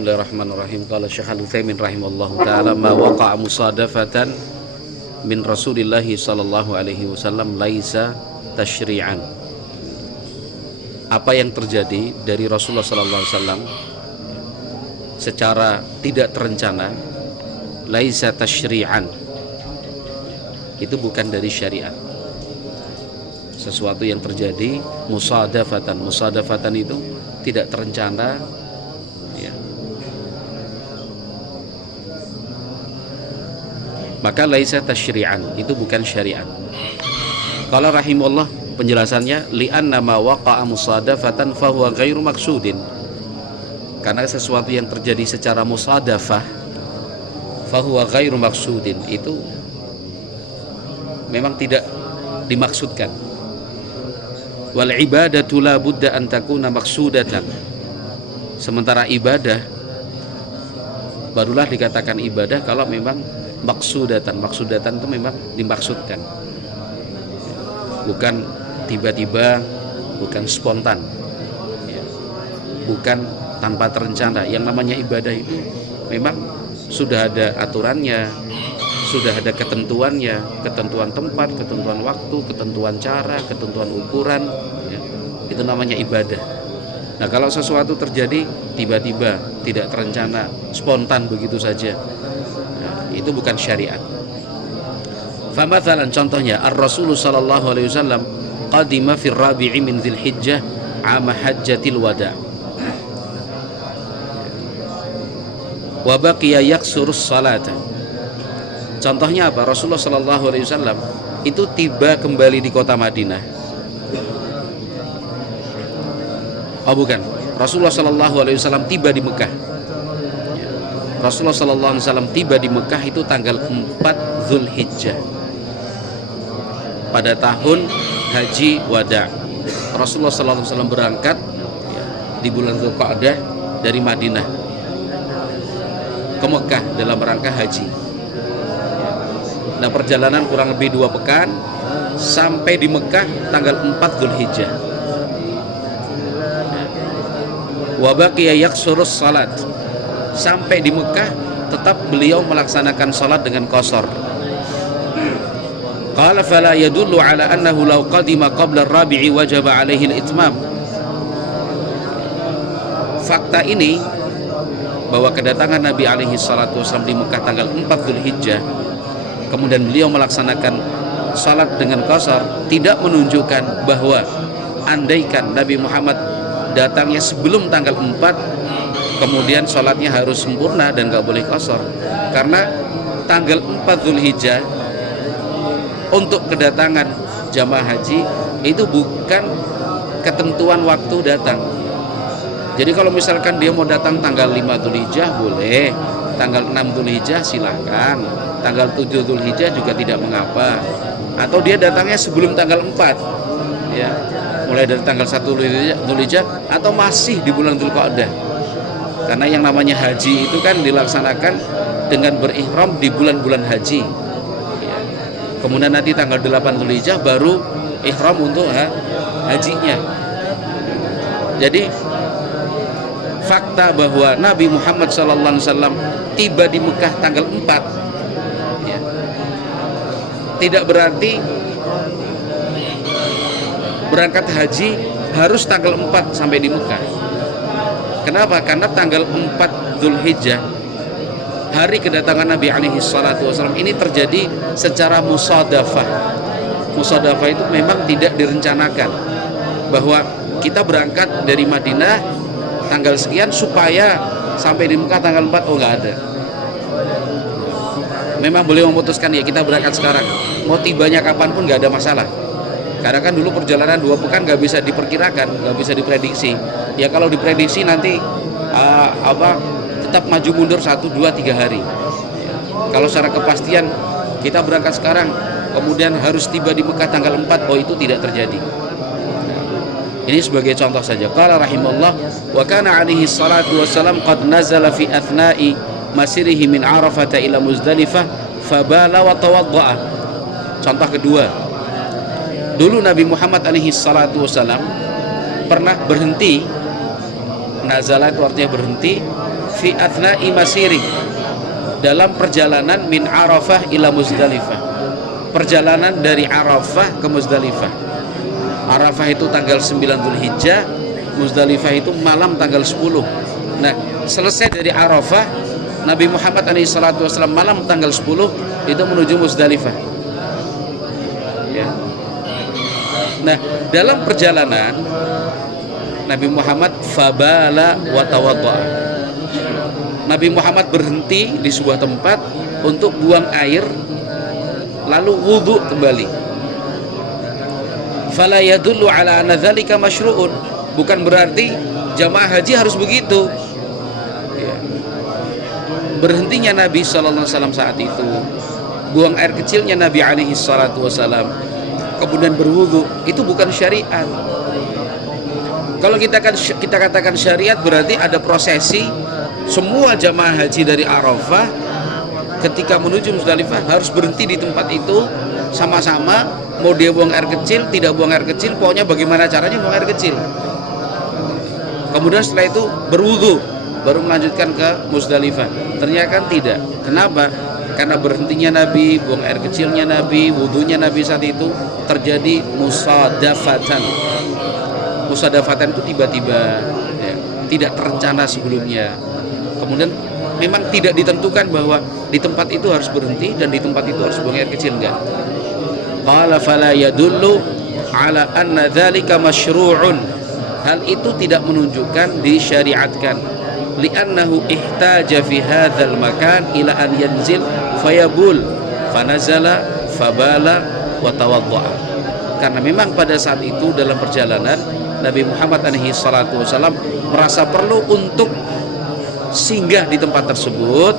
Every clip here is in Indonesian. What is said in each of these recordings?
Bismillahirrahmanirrahim. Qala Syekh Al-Utsaimin rahimallahu taala ma waqa'a musadafatan min Rasulillah sallallahu alaihi wasallam laisa tasyri'an. Apa yang terjadi dari Rasulullah sallallahu alaihi wasallam secara tidak terencana, laisa tasyri'an, itu bukan dari syariat. Sesuatu yang terjadi musadafatan itu tidak terencana, ya, maka laisa tasyri'an, itu bukan syariat. Qala rahimahullah, penjelasannya li'anna ma waqa'a musadafatan fahuwa ghairu maksudin. Karena sesuatu yang terjadi secara musadafah, fahuwa ghairu maksudin, itu memang tidak dimaksudkan. Wal ibadatu la budda an takuna maksudatan. Sementara ibadah barulah dikatakan ibadah kalau memang maksudatan. Maksudatan itu memang dimaksudkan, bukan tiba-tiba, bukan spontan, bukan tanpa terencana. Yang namanya ibadah itu memang sudah ada aturannya, sudah ada ketentuannya, ketentuan tempat, ketentuan waktu, ketentuan cara, ketentuan ukuran, ya. Itu namanya ibadah. Nah, kalau sesuatu terjadi tiba-tiba, tidak terencana, spontan begitu saja, nah, itu bukan syariat. Famathalan, contohnya, Ar-Rasul sallallahu alaihi wasallam qadima fi rabi'i min Dzulhijjah 'ama hajjatil wada' wa baqiya yaksurus salata. Contohnya apa? Rasulullah sallallahu alaihi wasallam itu tiba kembali di kota Madinah. Oh bukan, Rasulullah sallallahu alaihi wasallam tiba di Mekah. Rasulullah sallallahu alaihi wasallam tiba di Mekah itu tanggal 4 Dzulhijjah pada tahun Haji Wada. Rasulullah sallallahu alaihi wasallam berangkat di bulan Dzulqa'dah dari Madinah ke Mekah dalam rangka haji. Nah, perjalanan kurang lebih 2 pekan sampai di Mekah tanggal 4 Dzulhijjah. Wa baqiya yaksurus salat. Sampai di Mekah tetap beliau melaksanakan salat dengan qasar. Qala fala yadullu ala annahu law qadima qabla ar-rabi'i wajaba alaihi al-itmam. Fakta ini bahwa kedatangan Nabi alaihi salatu wasallam di Mekah tanggal 4 Dzulhijjah, kemudian beliau melaksanakan salat dengan qasar, tidak menunjukkan bahwa andaikan Nabi Muhammad datangnya sebelum tanggal 4, kemudian salatnya harus sempurna dan gak boleh qasar. Karena tanggal 4 Dzulhijjah untuk kedatangan jamaah haji itu bukan ketentuan waktu datang. Jadi kalau misalkan dia mau datang tanggal 5 Dzulhijjah boleh, tanggal 6 Dzulhijjah silahkan, tanggal 7 Dzulhijjah juga tidak mengapa, atau dia datangnya sebelum tanggal 4, ya, mulai dari tanggal 1 Dzulhijjah atau masih di bulan Dzulqa'dah. Karena yang namanya haji itu kan dilaksanakan dengan berihram di bulan-bulan haji, ya. Kemudian nanti tanggal 8 Dzulhijjah baru ihram untuk hajinya. Jadi fakta bahwa Nabi Muhammad SAW tiba di Mekah tanggal 4, ya, tidak berarti berangkat haji harus tanggal 4 sampai di Mekah. Kenapa? Karena tanggal 4 Dzulhijjah, hari kedatangan Nabi alaihi salatu wasallam, ini terjadi secara musadafah. Musadafah itu memang tidak direncanakan bahwa kita berangkat dari Madinah tanggal sekian supaya sampai di Mekah tanggal 4, oh nggak ada. Memang beliau memutuskan ya kita berangkat sekarang, mau tibanya kapanpun nggak ada masalah. Karena kan dulu perjalanan 2 pekan nggak bisa diperkirakan, nggak bisa diprediksi. Ya kalau diprediksi nanti tetap maju mundur 1, 2, 3 hari. Kalau secara kepastian kita berangkat sekarang kemudian harus tiba di Mekah tanggal 4, oh itu tidak terjadi. Ini sebagai contoh saja. Qala rahimahullah, wa kana alaihi salatu wassalam qad nazala fi athna'i masirihi min Arafah ila Muzdalifah fabala wa tawadda'a. Contoh kedua, dulu Nabi Muhammad alaihi salatu wassalam pernah berhenti, nazala itu artinya berhenti, fi athna'i masiri, dalam perjalanan min Arafah ila Muzdalifah, perjalanan dari Arafah ke Muzdalifah. Arafah itu tanggal 9 Dzulhijjah, Muzdalifah itu malam tanggal 10. Nah, selesai dari Arafah, Nabi Muhammad SAW malam tanggal 10 itu menuju Muzdalifah. Ya. Nah, dalam perjalanan Nabi Muhammad fabala wa tawadda'a. Nabi Muhammad berhenti di sebuah tempat untuk buang air lalu wudhu kembali. Fala yadullu ala anna dzalika masyru'un. Bukan berarti jamaah haji harus begitu. Ya. Berhentinya Nabi sallallahu alaihi wasallam saat itu, buang air kecilnya Nabi alaihi salatu wasallam, kemudian berwudhu, itu bukan syariat. Kalau kita katakan syariat berarti ada prosesi. Semua jamaah haji dari Arafah ketika menuju Muzdalifah harus berhenti di tempat itu sama-sama. Mau dia buang air kecil, tidak buang air kecil, pokoknya bagaimana caranya buang air kecil. Kemudian setelah itu berwudhu, baru melanjutkan ke Muzdalifah. Ternyata kan tidak. Kenapa? Karena berhentinya Nabi, buang air kecilnya Nabi, wudhunya Nabi saat itu terjadi musadafatan. Musadafatan itu tiba-tiba, ya, tidak terencana sebelumnya. Kemudian memang tidak ditentukan bahwa di tempat itu harus berhenti dan di tempat itu harus buang air kecil, enggak. Qala fala yadullu ala anna dzalika masyru'un. Hal itu tidak menunjukkan disyariatkan. Li'annahu ihtaja fi hadzal makan ila an yanzil fayabul fanazala fabala wa tawadda'a. Karena memang pada saat itu dalam perjalanan Nabi Muhammad SAW merasa perlu untuk singgah di tempat tersebut,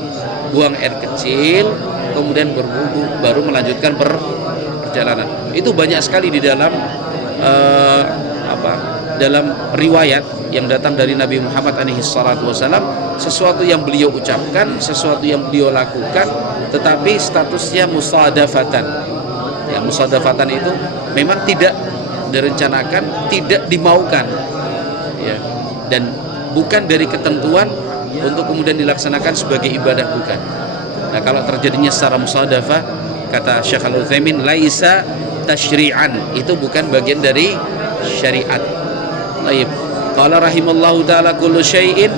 buang air kecil, kemudian berwudu, baru melanjutkan perjalanan. Itu banyak sekali di dalam dalam riwayat yang datang dari Nabi Muhammad SAW, sesuatu yang beliau ucapkan, sesuatu yang beliau lakukan, tetapi statusnya musadafatan. Ya, musadafatan itu memang tidak direncanakan, tidak dimaukan, ya, dan bukan dari ketentuan untuk kemudian dilaksanakan sebagai ibadah, bukan. Nah, kalau terjadinya secara musadafah, kata Syekh Al-Utsaimin, laisa tasyri'an, itu bukan bagian dari syariat. Baik. Qala rahimallahu taala kullu syai'in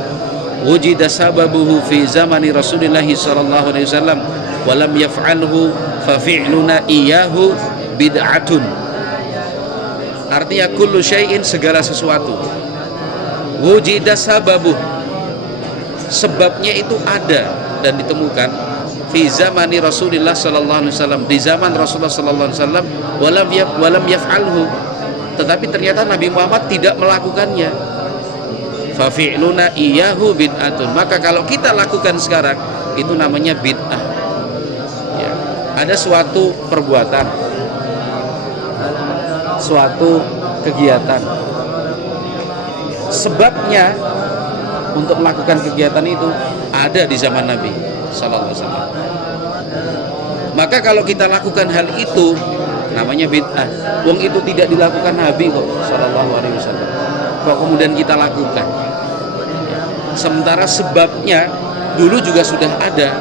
wujida sababuhu fi zamani Rasulillah sallallahu alaihi wasallam wa lam yaf'alhu fa fi'luna iyyahu bid'atun. Artinya kullu syai'in, segala sesuatu, wujida sababuh, sebabnya itu ada dan ditemukan, fi zamani Rasulillah sallallahu alaihi wasallam, di zaman Rasulullah sallallahu alaihi wasallam, walam yaf'alhu, tetapi ternyata Nabi Muhammad tidak melakukannya. Fa fi'luna iyyahu bid'atun, maka kalau kita lakukan sekarang itu namanya bid'ah. Ya. Ada suatu perbuatan, suatu kegiatan, sebabnya untuk melakukan kegiatan itu ada di zaman Nabi sallallahu alaihi wasallam. Maka kalau kita lakukan hal itu namanya bid'ah. Wong itu tidak dilakukan Nabi kok sallallahu alaihi wasallam, kok kemudian kita lakukan. Sementara sebabnya dulu juga sudah ada,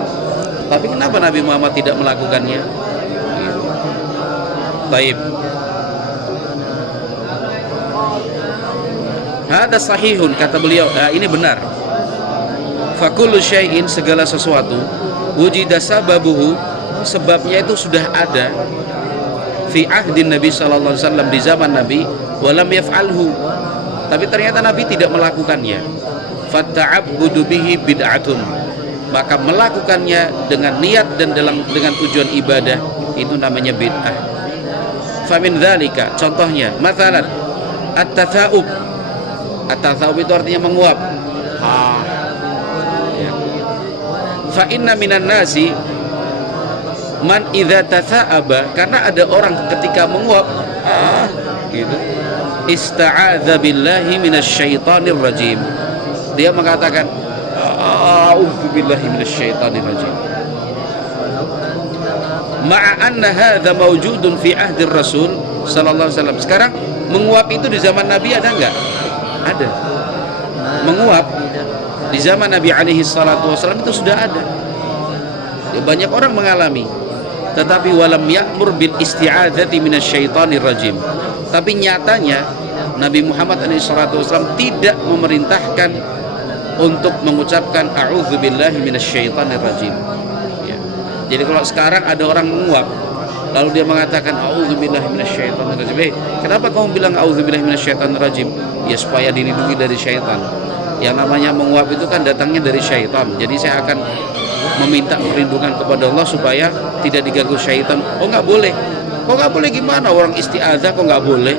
tapi kenapa Nabi Muhammad tidak melakukannya? Baik. Hada sahihun, kata beliau, ini benar. Fakullu syai'in, segala sesuatu, wujida sababuhu, sebabnya itu sudah ada, fi ahdin Nabi sallallahu alaihi wasallam, di zaman Nabi, walam yaf'alhu, tapi ternyata Nabi tidak melakukannya. Fatta'abbudu bihi bid'atun, maka melakukannya dengan niat dan dengan tujuan ibadah itu namanya bid'ah. Famin dzalika, contohnya, mathalan at-tatha'ub. At-tatha'ub itu artinya menguap. Ya. Fa inna minan nasi man idza tatha'aba, karena ada orang ketika menguap gitu, ista'adza billahi minasyaitonir rajim, dia mengatakan a'udzubillahi minasyaitonir rajim. Ma'a anna hadza mawjudun fi ahdir Rasul sallallahu alaihi wasallam. Sekarang menguap itu di zaman Nabi ada enggak? Ada. Menguap Di zaman Nabi alaihi salatu wasallam itu sudah ada. Ya, banyak orang mengalami. Tetapi walam ya'mur bil isti'adzati minasyaitonir rajim. Tapi nyatanya Nabi Muhammad SAW tidak memerintahkan untuk mengucapkan a'udzubillahi minasyaitonir rajim. Ya. Jadi kalau sekarang ada orang menguap lalu dia mengatakan a'udzubillahi minasyaitonir rajim. Kenapa kamu bilang a'udzubillahi minasyaitonir rajim? Ya supaya dilindungi dari syaitan. Yang namanya menguap itu kan datangnya dari syaitan. Jadi saya akan meminta perlindungan kepada Allah supaya tidak diganggu syaitan. Oh nggak boleh. Kok nggak boleh gimana? Orang isti'adzah kok nggak boleh?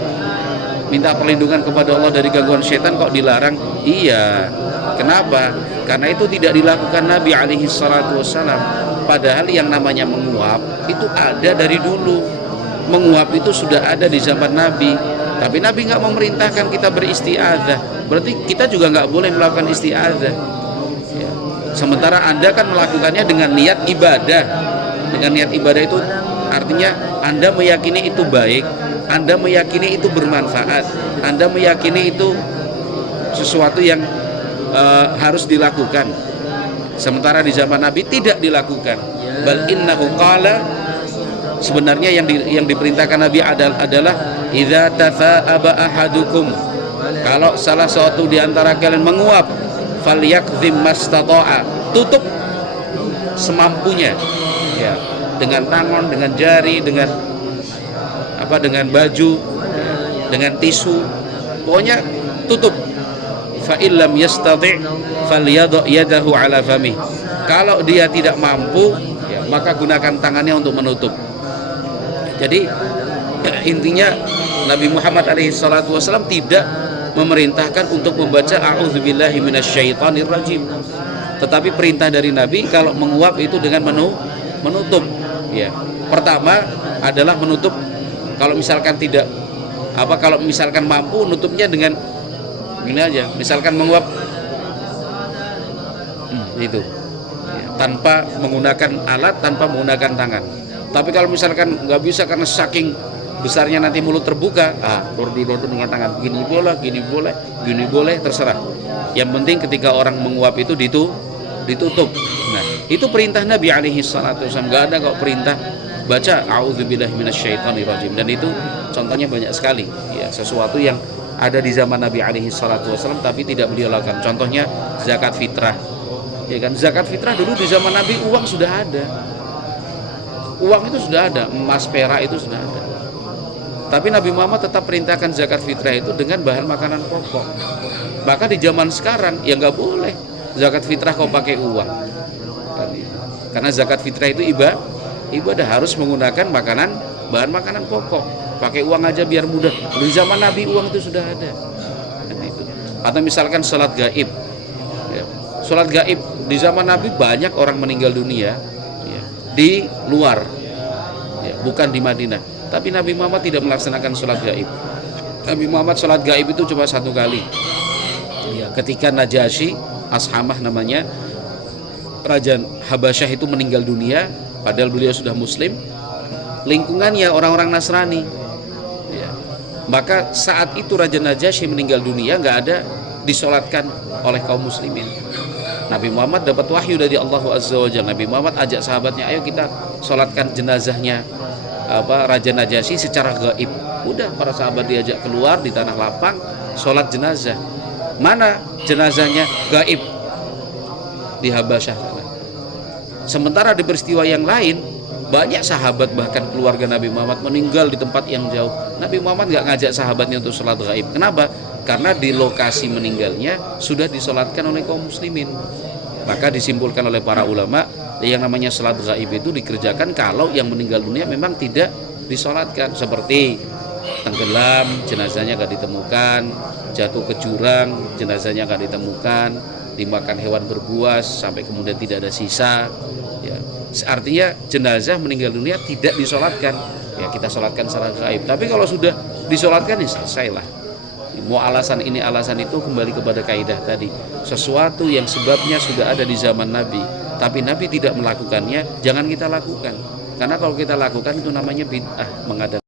Minta perlindungan kepada Allah dari gangguan syaitan kok dilarang? Iya. Kenapa? Karena itu tidak dilakukan Nabi alaihi salatu wassalam. Padahal yang namanya menguap itu ada dari dulu. Menguap itu sudah ada di zaman Nabi. Tapi Nabi nggak memerintahkan kita beristi'adzah. Berarti kita juga nggak boleh melakukan isti'adzah. Ya. Sementara Anda kan melakukannya dengan niat ibadah. Dengan niat ibadah itu artinya Anda meyakini itu baik, Anda meyakini itu bermanfaat, Anda meyakini itu sesuatu yang harus dilakukan. Sementara di zaman Nabi tidak dilakukan. Bal innahu qala, sebenarnya yang diperintahkan Nabi adalah idza tatha'aba ahadukum, kalau salah satu di antara kalian menguap, falyakdzim mastata'a, tutup semampunya, ya, dengan tangan, dengan jari, dengan baju, dengan tisu, pokoknya tutup. Fa illam yastati' falyadha yadahu ala famih. Kalau dia tidak mampu, ya, maka gunakan tangannya untuk menutup. Jadi intinya Nabi Muhammad SAW tidak memerintahkan untuk membaca a'udzubillahi minasyaitonir rajim. Tetapi perintah dari Nabi kalau menguap itu dengan menutup. Ya. Pertama adalah menutup kalau misalkan kalau misalkan mampu nutupnya dengan gini aja. Misalkan menguap itu. Ya, tanpa menggunakan alat, tanpa menggunakan tangan. Tapi kalau misalkan nggak bisa karena saking besarnya nanti mulut terbuka, baru dinutup dengan tangan. Gini boleh, terserah. Yang penting ketika orang menguap itu ditutup. Nah, itu perintah Nabi alaihi salatu wasallam. Enggak ada kok perintah baca a'udzubillahi minasyaitonir rajim. Dan itu contohnya banyak sekali. Ya, sesuatu yang ada di zaman Nabi alaihi salatu wasallam tapi tidak beliau lakukan. Contohnya zakat fitrah. Ya kan, zakat fitrah dulu di zaman Nabi uang sudah ada. Uang itu sudah ada, emas, perak itu sudah ada. Tapi Nabi Muhammad tetap perintahkan zakat fitrah itu dengan bahan makanan pokok. Bahkan di zaman sekarang ya nggak boleh zakat fitrah kau pakai uang. Karena zakat fitrah itu ibadah harus menggunakan bahan makanan pokok. Pakai uang aja biar mudah. Di zaman Nabi uang itu sudah ada. Atau misalkan sholat gaib. Ya. Sholat gaib di zaman Nabi banyak orang meninggal dunia. Di luar, ya, bukan di Madinah. Tapi Nabi Muhammad tidak melaksanakan sholat gaib. Nabi Muhammad sholat gaib itu cuma satu kali, ya, ketika Najasyi Ashamah namanya, Raja Habasyah itu meninggal dunia, padahal beliau sudah Muslim. Lingkungannya orang-orang Nasrani, ya. Maka saat itu Raja Najasyi meninggal dunia, nggak ada disolatkan oleh kaum muslimin. Nabi Muhammad dapat wahyu dari Allah Azza wa Jalla. Nabi Muhammad ajak sahabatnya, ayo kita sholatkan jenazahnya Raja Najasyi secara gaib. Udah, para sahabat diajak keluar di tanah lapang, sholat jenazah. Mana jenazahnya? Gaib di Habasyah. Sementara di peristiwa yang lain, banyak sahabat bahkan keluarga Nabi Muhammad meninggal di tempat yang jauh. Nabi Muhammad nggak ngajak sahabatnya untuk sholat gaib. Kenapa? Karena di lokasi meninggalnya sudah disolatkan oleh kaum muslimin. Maka disimpulkan oleh para ulama, yang namanya sholat gaib itu dikerjakan kalau yang meninggal dunia memang tidak disolatkan. Seperti tenggelam, jenazahnya gak ditemukan, jatuh ke jurang, jenazahnya gak ditemukan, dimakan hewan berbuas sampai kemudian tidak ada sisa, ya. Artinya jenazah meninggal dunia tidak disolatkan, ya kita solatkan secara gaib. Tapi kalau sudah disolatkan ya selesailah. Mau alasan ini alasan itu, kembali kepada kaidah tadi, sesuatu yang sebabnya sudah ada di zaman Nabi tapi Nabi tidak melakukannya, jangan kita lakukan. Karena kalau kita lakukan itu namanya bid'ah, mengadakan